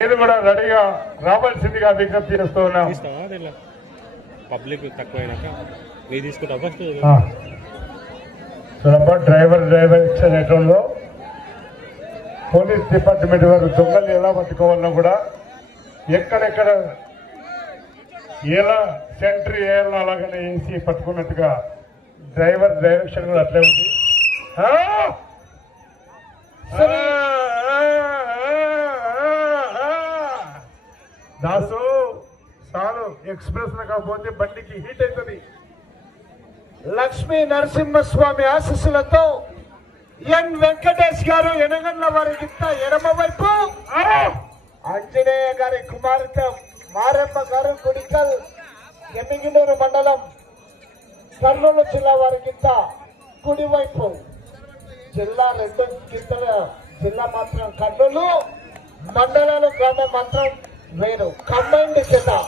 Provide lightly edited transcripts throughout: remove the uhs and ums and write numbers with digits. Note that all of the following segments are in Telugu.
నేను కూడా రెడీగా రావాల్సిందిగా విజ్ఞప్తి చేస్తూ ఉన్నాం. పబ్లిక్ తక్కువైనాక మీరు తీసుకుంటా ఫస్ట్ డ్రైవర్ ఇచ్చేటంలో పోలీస్ డిపార్ట్మెంట్ వారు దొంగలు ఎలా పట్టుకోవాలన్నా కూడా ఎక్కడెక్కడ ఎలా సెంట్రీ వేయాలన్నా అలాగనే వేసి పట్టుకున్నట్టుగా డ్రైవర్ డైరెక్షన్ కూడా అట్లే ఉంది. దాసు చాలు ఎక్స్ప్రెస్ కాకపోతే బండికి హీట్ అవుతుంది. లక్ష్మీ నరసింహస్వామి ఆశీస్సులతో ఎన్ వెంకటేష్ గారు ఎనగండ్ల వారి గిత్త ఎడమ వైపు, ఆంజనేయ గారి కుమార్తె మారమ్మ గారు గుడికల్ ఎమ్మిగినూరు మండలం కర్నూలు జిల్లా వారి గిత్త కుడివైపు. జిల్లా రెండు గిత్తల జిల్లా మాత్రం కర్నూలు, మండలాలు గ్రామం మాత్రం వేరు. కంబైన్డ్ జిల్లా.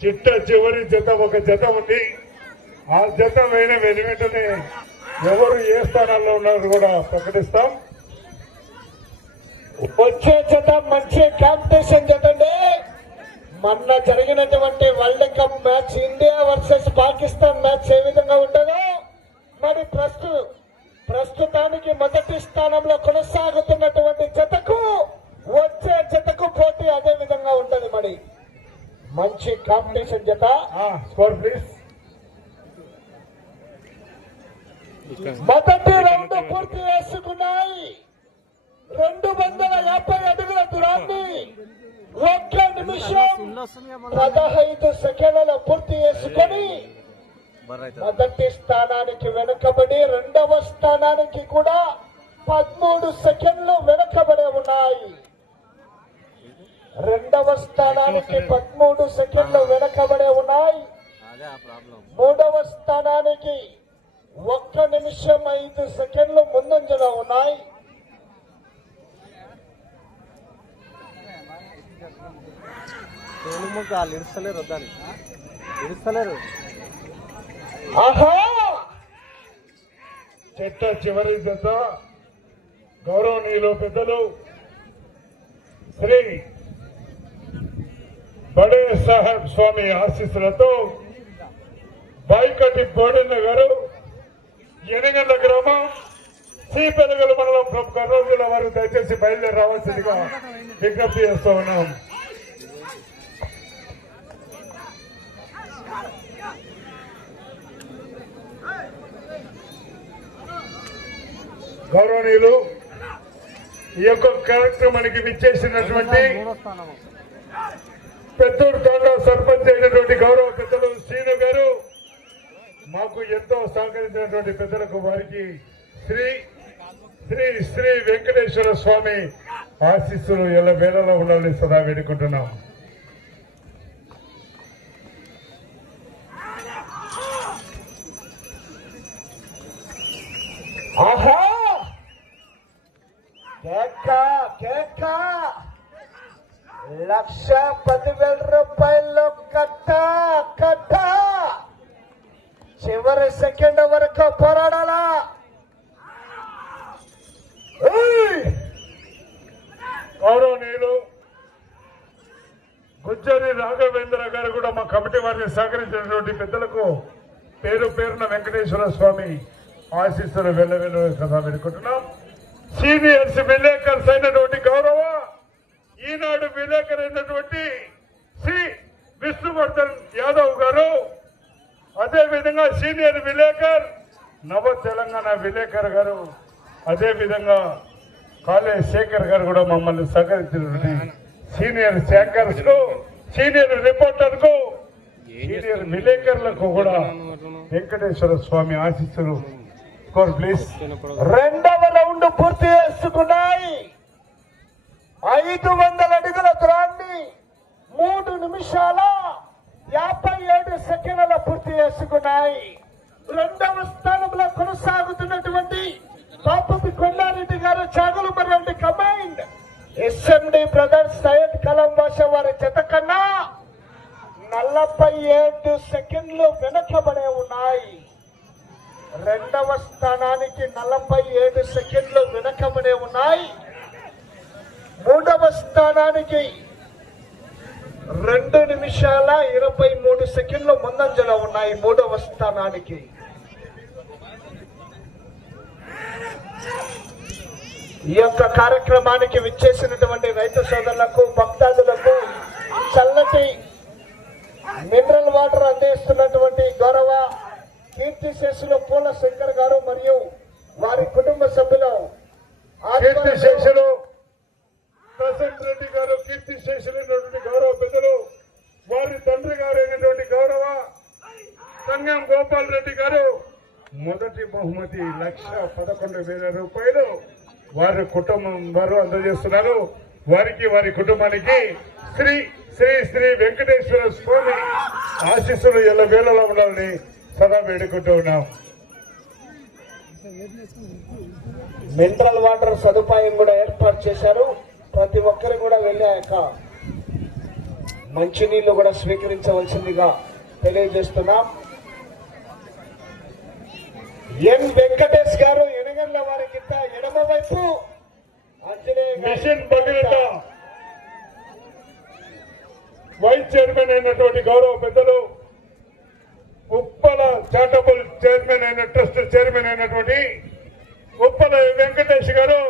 చిట్ట చివరి జత ఒక జత ఉంది. ఆ జత అయిన వెనువెంటనే ఎవరు ఏ స్థానాల్లో ఉన్నారో కూడా ప్రకటిస్తాం. వచ్చే జత మంచి కాంపిటీషన్ జత అండి. మొన్న జరిగినటువంటి world cup match India versus Pakistan match ఏ విధంగా ఉంటుందో మరి ప్రస్తుతానికి మొదటి స్థానంలో కొనసాగుతున్నటువంటి జతకు వచ్చే జతకు పోటీ అదే విధంగా ఉంటది. మరి మంచి కాంపిటీషన్ జత. Score please. మొదటి రౌండ్ పూర్తి చేసుకున్నాయి. 250 అడుగుల దూరాన్ని 1 నిమిషం 15 సెకండ్లలో పూర్తి చేసుకొని మొదటి స్థానానికి వెనుకబడి, రెండవ స్థానానికి కూడా 13 సెకండ్లు వెనుకబడి ఉన్నాయి. రెండవ స్థానానికి 13 సెకండ్లు వెనుకబడి ఉన్నాయి. మూడవ స్థానానికి 1 నిమిషం 5 సెకండ్లు ముందంజలో ఉన్నాయి. చెట్ట చివరి జత గౌరవనీయులు పెద్దలు శ్రీ బడే సాహెబ్ స్వామి ఆశీస్సులతో బాయికటి బోడన్న గారు ఎనగండ్ల గ్రామం శ్రీపెరగల మండలం కర్నూలు జిల్లా వారు దయచేసి బయలుదేరి రావాల్సిందిగా విజ్ఞప్తి చేస్తూ ఉన్నాం. గౌరవనీయులు ఈ యొక్క కార్యక్రమానికి విచ్చేసినటువంటి పెద్దూరు తాండా సర్పంచ్ అయినటువంటి గౌరవ పెద్దలు శ్రీను గారు, మాకు ఎంతో సహకరించినటువంటి పెద్దలకు వారికి శ్రీ శ్రీ శ్రీ వెంకటేశ్వర స్వామి ఆశీస్సులు ఎల్ల వేళలో ఉండాలని సదా వేడుకుంటున్నాం. ఆహా, కేక 1,10,000 రూపాయలు కట్ట. చివరి సెకండ్ వరకు పోరాడాలా. గౌరవనీయులు గుజ్జరి రాఘవేంద్ర గారు కూడా మా కమిటీ వారిని సహకరించినటువంటి పెద్దలకు పేరు పేరున వెంకటేశ్వర స్వామి ఆశీస్సులు వెళ్ళ కదా పెట్టుకుంటున్నాం. సీనియర్స్ విలేకర్స్ అయినటువంటి గౌరవ ఈనాడు విలేకరు అయినటువంటి శ్రీ విష్ణువర్ధన్ యాదవ్ గారు, అదేవిధంగా సీనియర్ విలేకర్ నవ తెలంగాణ విలేకర్ గారు, అదేవిధంగా కాలేజ్ శేఖర్ గారు కూడా మమ్మల్ని సహకరించినటువంటి సీనియర్ యాంకర్స్ కు, సీనియర్ రిపోర్టర్ కు, సీనియర్ విలేకరులకు కూడా వెంకటేశ్వర స్వామి ఆశీస్సులు. Score please. రెండవ రౌండ్ పూర్తి చేసుకున్నాయి. 500 అడుగుల దూరాన్ని 3 నిమిషాల 57 సెకండ్ల పూర్తి చేసుకున్నాయి. రెండవ స్థానంలో కొనసాగుతున్నటువంటి పాపతి కొండారెడ్డి గారు చాగలుమర్రెడ్డి combined SMD brothers Syed Kalam Basha వారి జత కన్నా 47 సెకండ్లు వెనకబడే ఉన్నాయి. రెండవ స్థానానికి 47 సెకండ్లు వెనకబడే ఉన్నాయి. మూడవ స్థానానికి 2 నిమిషాల 23 సెకండ్లు ముందంజలో ఉన్నాయి. మూడవ స్థానానికి ఈ యొక్క కార్యక్రమానికి విచ్చేసినటువంటి రైతు సోదరులకు, భక్తాదులకు చల్లటి మినరల్ వాటర్ అందిస్తున్నటువంటి గౌరవ కీర్తిశేషులు పూల శంకర్ గారు మరియు వారి కుటుంబ సభ్యులు కీర్తిశేషులు ప్రసన్న రెడ్డి గారు, కీర్తిశేషులైనటువంటి గౌరవ పెద్దలు, వారి తండ్రి గారు అయినటువంటి గౌరవ సంగం గోపాల్ రెడ్డి గారు మొదటి బహుమతి 1,11,000 రూపాయలు వారి కుటుంబం వారు అందజేస్తున్నారు. వారికి వారి కుటుంబానికి శ్రీ శ్రీ శ్రీ వెంకటేశ్వర స్వామి ఆశీస్సులు ఎల్లవేళలా ఉండాలని సదా వేడుకుంటూ ఉన్నాం. మినరల్ వాటర్ సదుపాయం కూడా ఏర్పాటు చేశారు. ప్రతి ఒక్కరు కూడా వెళ్ళాక మంచినీళ్లు కూడా స్వీకరించవలసిందిగా తెలియజేస్తున్నాం. ఎన్ వెంకటేష్ గారు ఎనగండ్ల వారి కింద ఎడమ వైపు, మిషన్ భగీరథ వైస్ చైర్మన్ అయినటువంటి గౌరవ పెద్దలు, ఉప్పల చారిటబుల్ చైర్మన్ అయిన ట్రస్ట్ చైర్మన్ అయినటువంటి ఉప్పల వెంకటేష్ గారు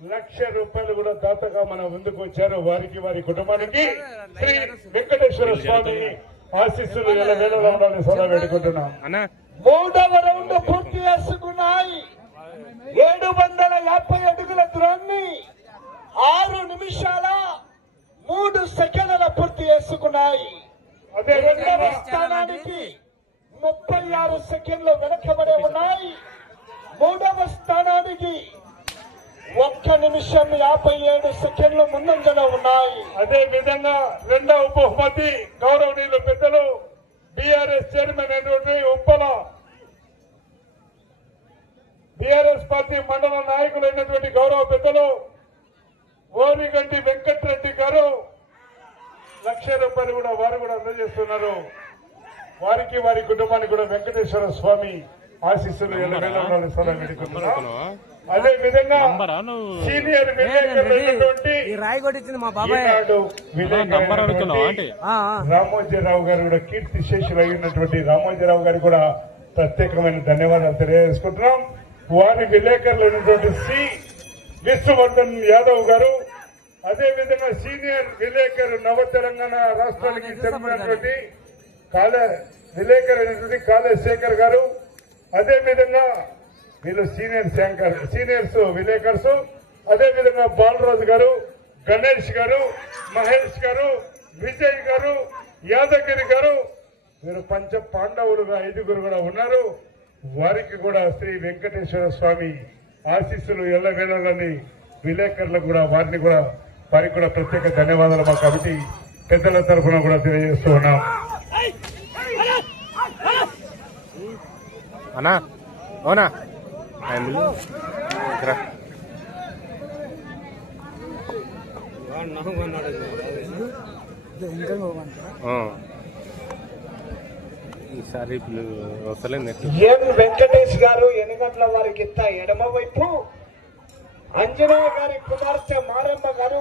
1,00,000 రూపాయలు కూడా దాతగా మన ముందుకు వచ్చారు. వారికి వారి కుటుంబానికి శ్రీ వెంకటేశ్వర స్వామి ఆశీస్సులు ఎల్లవేళలా ఉండాలని సదా వేడుకుంటున్నాం. మూడవ రౌండ్ పూర్తి చేసుకున్నాయి. 750 అడుగుల దూరాన్ని 6 నిమిషాల 3 సెకండ్ల పూర్తి చేసుకున్నాయి. రెండవ స్థానానికి 36 సెకండ్లు వెనకబడి ఉన్నాయి. మూడవ స్థానానికి 1 నిమిషం 57 సెకండ్లు ముందంజలో ఉన్నాయి. అదే విధంగా రెండవ బహుమతి గౌరవనీయులు పెద్దలు బీఆర్ఎస్ చైర్మన్ అయినటువంటి ఉప్పల బీఆర్ఎస్ పార్టీ మండల నాయకులైనటువంటి గౌరవ పెద్దలు ఓరిగంటి వెంకటరెడ్డి గారు 1,00,000 రూపాయలు కూడా వారు కూడా అందజేస్తున్నారు. వారికి వారి కుటుంబానికి కూడా వెంకటేశ్వర స్వామి ఆశీస్సులు ఎల్లవేళలా సదా వేడుకుంటున్నాం. అదే విధంగా సీనియర్ విలేకరులైనటువంటి రామోజీరావు గారు కూడా కీర్తి శేషులు అయినటువంటి రామోజీరావు గారు కూడా ప్రత్యేకమైన ధన్యవాదాలు తెలియజేసుకుంటున్నాం. వారి విలేకరులు అయినటువంటి సి విశ్వవర్ధన్ యాదవ్ గారు, అదే విధంగా సీనియర్ విలేకరు నవ తెలంగాణ రాష్ట్రానికి చెందినటువంటి విలేకరు కాళే శేఖర్ గారు, అదే విధంగా వీళ్ళు సీనియర్స్ విలేకర్స్, అదే విధంగా బాలరాజు గారు, గణేష్ గారు, మహేష్ గారు, విజయ్ గారు, యాదగిరి గారు, వీరు పంచ పాండవులుగా 5గురు కూడా ఉన్నారు. వారికి కూడా శ్రీ వెంకటేశ్వర స్వామి ఆశీస్సులు ఎల్లవేళలని విలేకరులకు కూడా వారికి కూడా ప్రత్యేక ధన్యవాదాలు మా కమిటీ పెద్దల తరఫున కూడా తెలియజేస్తూ ఉన్నాం. అన్నా అవునా ఈసారి వస్తలేదు. ఎన్ వెంకటేష్ గారు ఎనగండ్ల వారి కింద ఎడమ వైపు, అంజనేయ గారి కుమార్తె మారమ్మ గారు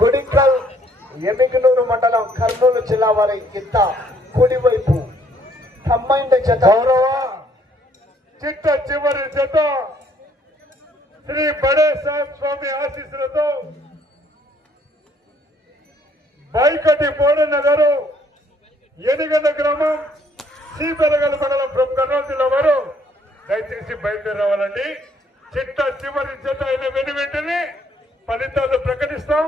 గుడికల్ ఎమ్మిగనూరు మండలం కర్నూలు జిల్లా వారి కింద కుడివైపు కంబైండ్ జత. గౌరవ చిట్ట చివరి జత శ్రీ బడే సాహెబ్ స్వామి ఆశీస్సులతో బైకటి బోడన్న గారు, ఎనిగండ గ్రామం, సీతలగల్ మండలం ఫ్రమ్ కర్నూలు జిల్లా వారు దయచేసి బయలుదేరి రావాలండి. చిట్ట చివరి జత అయిన వెంటనే ఫలితాలు ప్రకటిస్తాం.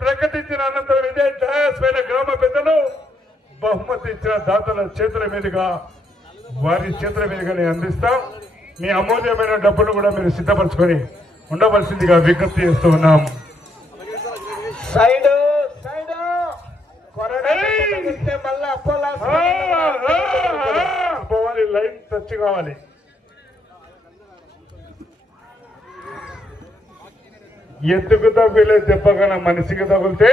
ప్రకటించిన అనంతరం ఇదే డయాస్ పైన గ్రామ పెద్దలు బహుమతి ఇచ్చిన దాతల చేతుల మీదుగా వారి చేతుల మీదుగానే అందిస్తాం. మీ అమూల్యమైన డబ్బును కూడా మీరు సిద్ధపరచుకొని ఉండవలసిందిగా విజ్ఞప్తి చేస్తూ ఉన్నాం. పోవాలి, లైన్ టచ్ కావాలి. ఎందుకు తగ్గులే దెబ్బగా మనిషికి తగిలితే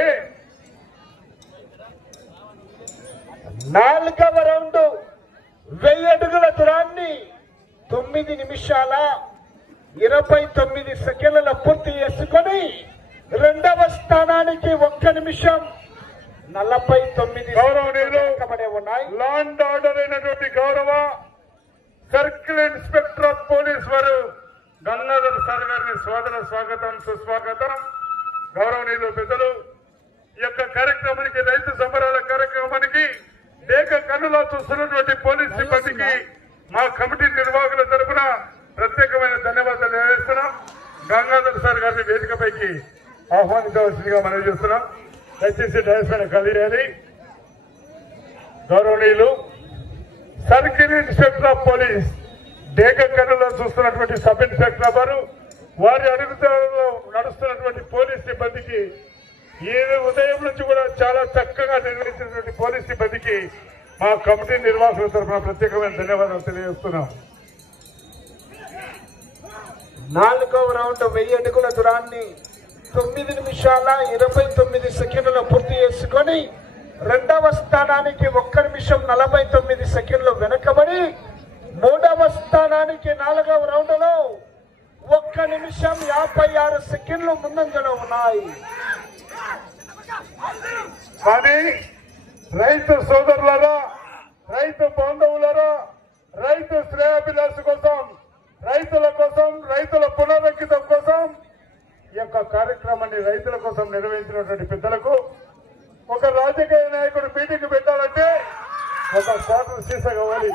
4వ రౌండ్ 1000 అడుగుల దూరాన్ని 9 నిమిషాల 29 సెకండ్ల పూర్తి చేసుకొని రెండవ స్థానానికి 1 నిమిషం 49 గౌరవనీయులు వెనుకబడి ఉన్నాయి. లాండ్ ఆర్డర్ అయినటువంటి గౌరవ సర్కిల్ ఇన్స్పెక్టర్ ఆఫ్ పోలీస్ వారు గంగాధర్ సార్ గారిని స్వాగతం సుస్వాగతం. గౌరవనీయులు పెద్దలు, ఈ యొక్క కార్యక్రమానికి, రైతు సంబరాల కార్యక్రమానికి దేక కన్నులా చూస్తున్నటువంటి పోలీస్ సిబ్బందికి మా కమిటీ నిర్వాహకుల తరఫున ప్రత్యేకమైన ధన్యవాదాలు తెలియజేస్తున్నాం. గంగాధర్ సార్ గారిని వేదికపైకి ఆహ్వానించవలసిందిగా మనం చేస్తున్నాం. దయచేసి డయాస్ పైన కలియాలి. గౌరవనీయులు సర్కిల్ ఇన్స్పెక్టర్ ఆఫ్ పోలీస్ దేక కన్నులా చూస్తున్నటువంటి సబ్ ఇన్స్పెక్టర్ వారు, వారి అడుగుదలలో నడుస్తున్నటువంటి పోలీస్ సిబ్బందికి, ఈ ఉదయం నుంచి కూడా చాలా చక్కగా నిర్వహించినటువంటి పోలీస్ సిబ్బందికి మా కమిటీ నిర్వాహకుల తరఫున ప్రత్యేకమైన ధన్యవాదాలు తెలియజేస్తున్నాం. 4వ రౌండ్ 1000 అడుగుల దూరాన్ని 9 నిమిషాల 29 సెకండ్లు పూర్తి చేసుకొని రెండవ స్థానానికి 1 నిమిషం 49 సెకండ్లు వెనకబడి మూడవ స్థానానికి 4వ రౌండ్ లో 1 నిమిషం 56 సెకండ్లు ముందంజలో ఉన్నాయి. కానీ రైతు సోదరులారా, రైతు బాంధవులారా, రైతు శ్రేయాభిలాష కోసం, రైతుల కోసం, రైతుల పునరంకితం కోసం ఈ యొక్క కార్యక్రమాన్ని రైతుల కోసం నిర్వహించినటువంటి పెద్దలకు, ఒక రాజకీయ నాయకుడు మీటింగ్ పెట్టాలంటే ఒక క్వార్టర్ సీసా కావాలి,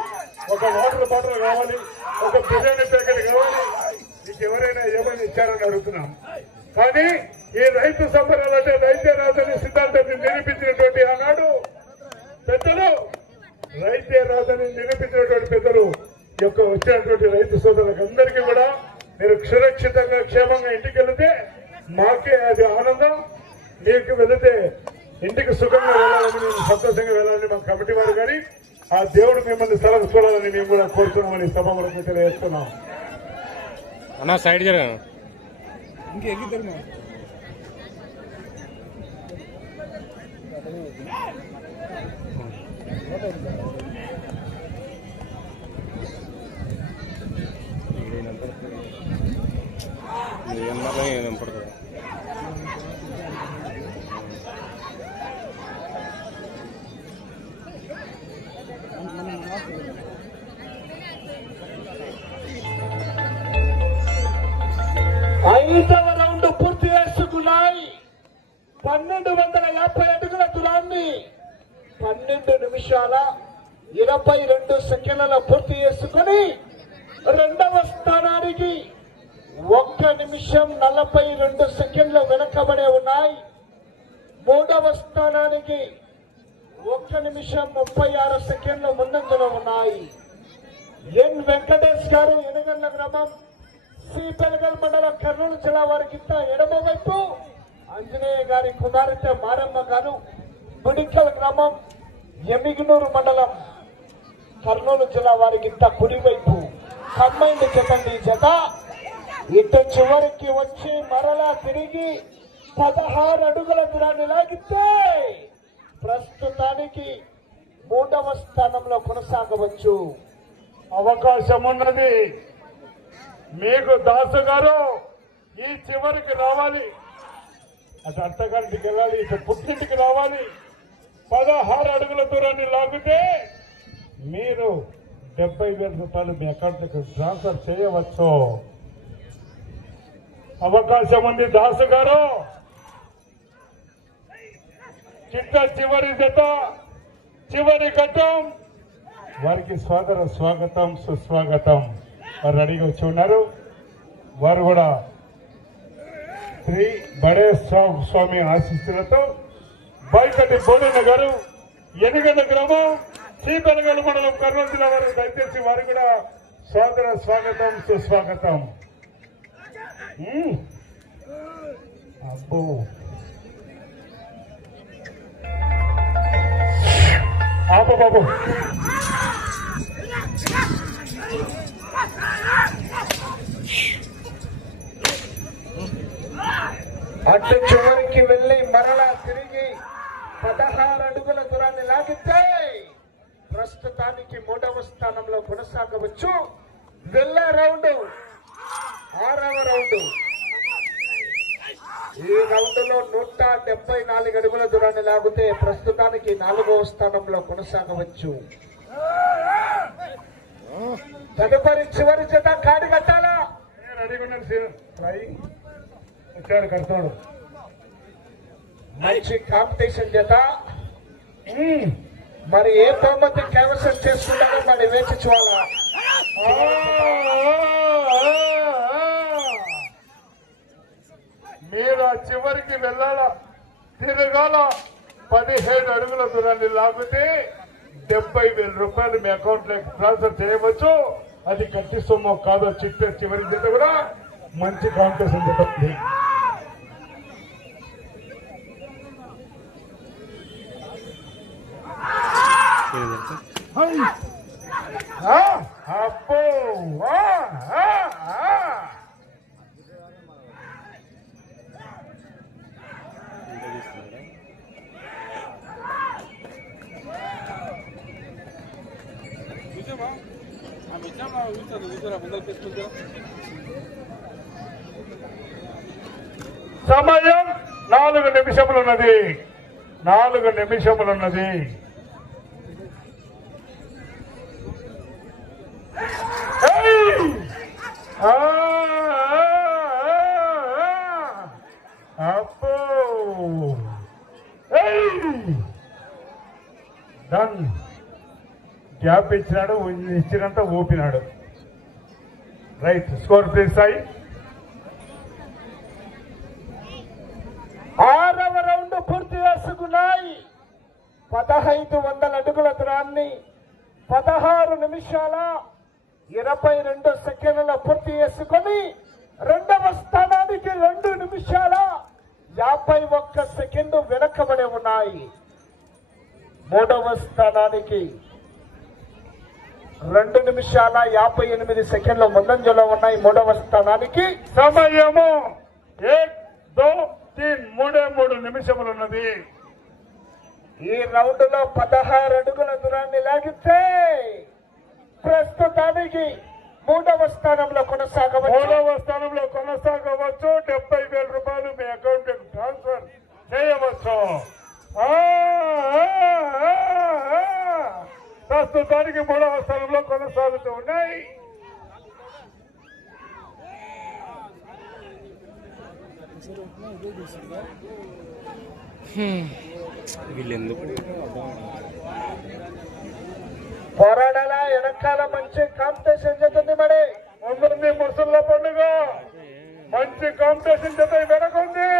ఒక వాటర్ బాటిల్ కావాలి, ఒక బిర్యానీ ప్యాకెట్ కావాలి. మీకు ఎవరైనా ఏమైనా ఇచ్చారని అడుగుతున్నాం. కానీ ఈ రైతు సంబరాలంటే రైతే రాజని సిద్ధాంతాన్ని నిరూపించినటువంటి ఆనాడు పెద్దలు, రైతే రాజని నిరూపించినటువంటి పెద్దలు యొక్క వచ్చినటువంటి రైతు సోదరులకు అందరికీ కూడా మీరు సురక్షితంగా క్షేమంగా ఇంటికి వెళితే మాకే అది ఆనందం. మీకు వెళితే ఇంటికి సుఖంగా వెళ్ళాలని, మేము సంతోషంగా వెళ్ళాలని మా కమిటీ వారు కానీ ఆ దేవుడు మిమ్మల్ని సెలవు చూడాలని మేము కూడా కోరుతున్నామని సభ వరకు తెలియజేస్తున్నాం. అన్నా సైడ్ జరగను. పడుతుంది. 5వ రౌండ్ పూర్తి చేసుకున్నాయి. 1250 అడుగుల దూరాన్ని 12 నిమిషాల 22 సెకండ్ల పూర్తి చేసుకుని రెండవ స్థానానికి 1 నిమిషం 42 సెకండ్లు వెనకబడే ఉన్నాయి. మూడవ స్థానానికి 1 నిమిషం 36 సెకండ్లు ముందంజలో ఉన్నాయి. ఎన్ వెంకటేష్ గారు ఎనగండ్ల గ్రామం, సి పెలగల్ మండలం, కర్నూలు జిల్లా వారికింత ఎడమ వైపు, ఆంజనేయ గారి కుమార్తె మారమ్మ గారు బుడికల్ గ్రామం, ఎమిగినూరు మండలం, కర్నూలు జిల్లా వారికింత కుడివైపు. కంబైండ్ చెప్పండి జత ఇటు చివరికి వచ్చి మరలా తిరిగి 16 అడుగుల దూరాన్ని లాగితే ప్రస్తుతానికి 3వ స్థానంలో కొనసాగవచ్చు. అవకాశం ఉన్నది. మీకు దాసు గారు ఈ చివరికి రావాలి, అటు అత్తగారింటికి వెళ్ళాలి, ఇటు పుట్టింటికి రావాలి. 16 అడుగుల దూరాన్ని లాగితే మీరు 70,000 రూపాయలు మీ అకౌంట్కి ట్రాన్స్ఫర్ చేయవచ్చు. అవకాశం ఉంది దాసు గారు. చిట్ట చివరి జత, చివరి ఘట్టం వారికి స్వాగతం సుస్వాగతం. వారు రెడీగా వచ్చి ఉన్నారు. వారు కూడా శ్రీ బడే స్వామి ఆశీస్సులతో బైకటి బోడన్న గారు, ఎనుగండ్ల గ్రామం, శ్రీపెనగల్ మండలం, కర్నూలు జిల్లా వారు. దయచేసి వారు కూడా స్వాగతం సుస్వాగతం. అబ్బో ఆపో బాబు, అటు చివరికి వెళ్లి మరలా తిరిగి 16 అడుగుల దూరాన్ని లాగితే ప్రస్తుతానికి 3వ స్థానంలో కొనసాగవచ్చు. వెళ్ళే రౌండ్ 6వ రౌండ్. ఈ రౌండ్ లో 174 అడుగుల దూరాన్ని లాగితే ప్రస్తుతానికి 4వ స్థానంలో కొనసాగవచ్చు. తదుపరి చివరి జత కాడి కట్టాలా? నేను అడిగినాను వచ్చాడు కడతాడు. మంచి కాంపిటీషన్ జత. మరి ఏ బహుమతి కైవసం చేసుకుంటారో మరి వేచి చూడాలా. మీరు ఆ చివరికి వెళ్ళాలా, తిరగాల. 17 అడుగుల దూరాన్ని లాగితే 70,000 రూపాయలు మీ అకౌంట్ లోకి ట్రాన్స్ఫర్ చేయవచ్చు. అది కట్టి సొమ్ము కాదో చిట్టు చివరి జత కూడా మంచి కాంపిటీషన్ జరుగుతుంది. అబ్బో సమయం 4 నిమిషములున్నది. 4 నిమిషములున్నది. అబ్బో డన్. గ్యాప్ ఇచ్చినాడు, ఇచ్చినంత ఊపినాడు. రైట్. Score please Sai. 6వ రౌండ్ పూర్తి చేసుకున్నాయి. 1500 అడుగుల దూరాన్ని 16 నిమిషాల 22 సెకండ్ల పూర్తి చేసుకొని 2వ స్థానానికి 2 నిమిషాల 51 సెకండ్ వెనకబడి ఉన్నాయి. 3వ స్థానానికి 2 నిమిషాల 58 సెకండ్లు ముందంజలో ఉన్నాయి. 3వ స్థానానికి సమయము 1, 2, 3 3 నిమిషములున్నది. ఈ రౌండ్ లో 16 అడుగుల దూరాన్ని లాగితే ప్రస్తుతానికి 3వ స్థానంలో కొనసాగవచ్చు. 3వ స్థానంలో కొనసాగవచ్చు. 70,000 రూపాయలు మీ అకౌంట్ కి ట్రాన్స్ఫర్ చేయవచ్చు. ప్రస్తుతానికి 3వ స్థానంలో కొనసాగుతూ ఉన్నాయి. వీళ్ళెందుకు పోరాడాలా? వెనకాల మంచి కాంపిటీషన్ జరుగుతుంది. మరి ముందుంది ముసళ్ళ పండుగ. మంచి కాంపిటీషన్ జత వెనకుంది.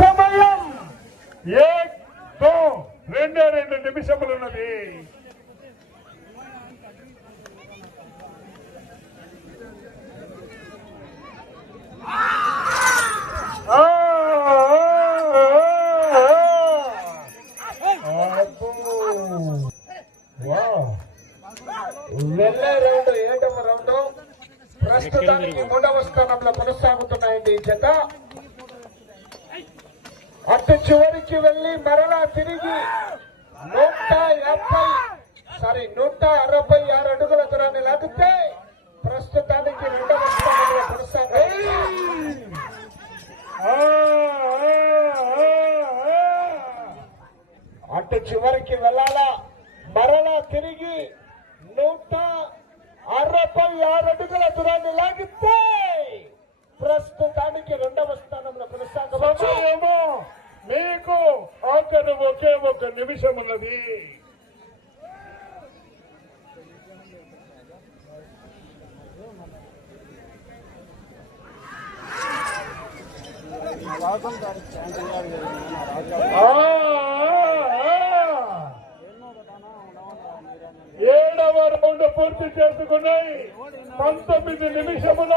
సమయం 1, 2 నిమిషములున్నది. వెళ్ళే రౌండ్ 7వ రౌండ్. ప్రస్తుతానికి 3వ స్థానంలో కొనసాగుతున్నాయండి ఈ జత. అటు చివరికి వెళ్లి మరలా తిరిగి 166 అడుగుల దూరాన్ని లాగితే ప్రస్తుతానికి 2వ స్థానంలో కొనసాగాయి. అటు చివరికి వెళ్ళాలా, మరలా తిరిగి 166 అడుగుల దూరాన్ని లాగితే ప్రస్తుతానికి 2వ స్థానంలో కొనసాగవచ్చు. మీకు ఆఖరు ఒకే 1 నిమిషం ఉన్నది. ఏడవ రౌండ్ పూర్తి చేసుకున్నాయి. 19 నిమిషముల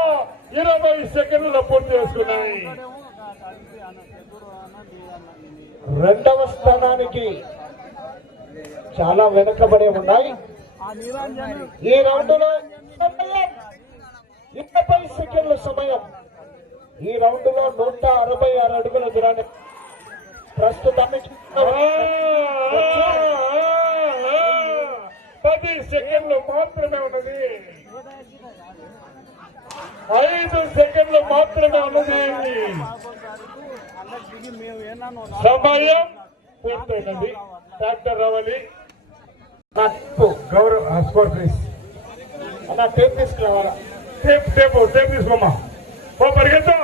20 సెకండ్ల పూర్తి చేసుకున్నాయి. 2వ స్థానానికి చాలా వెనుకబడి ఉన్నాయి. ఈ రౌండ్ లో సెకండ్ల సమయం. ఈ రౌండ్ లో 166 అడుగుల దూరాన్ని ప్రస్తుతానికి 10 సెకండ్లు మాత్రమే ఉన్నది. 5 సెకండ్లు మాత్రమే ఉన్నది. సమయం పూర్తయినది. డాక్టర్ రావాలి. Gaurav score please. అన్న టేప్ తీసుకురావాలా? టేప్ తీసుకోమా. పరిగెత్తా.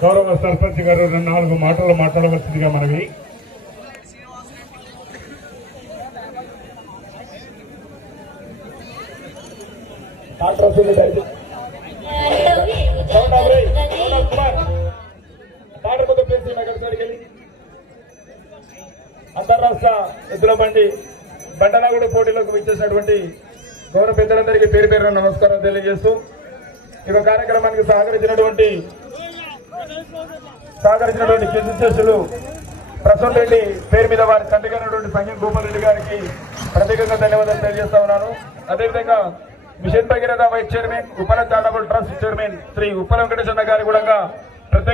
గౌరవ సర్పంచ్ గారు 4 మాటలు మాట్లాడవలసిందిగా మనవి. అంతర్రాష్ట్ర ఎద్దుల బండి బండనాగుడు పోటీలకు విచ్చేసినటువంటి గౌరవ పెద్దలందరికీ పేరు పేరున నమస్కారం తెలియజేస్తూ ఈ కార్యక్రమానికి సహకరించినటువంటి కీర్తిశేషులు ప్రసన్న రెడ్డి పేరు మీద వారి తండ్రి గారైనటువంటి సంగీత గోపాల్ రెడ్డి గారికి ప్రత్యేకంగా ధన్యవాదాలు తెలియజేస్తా ఉన్నాను. అదేవిధంగా mission Bhagiratha vice chairman Uppala charitable trust chairman Shri Uppala Venkateshwara గారి కూడా ప్రత్యేక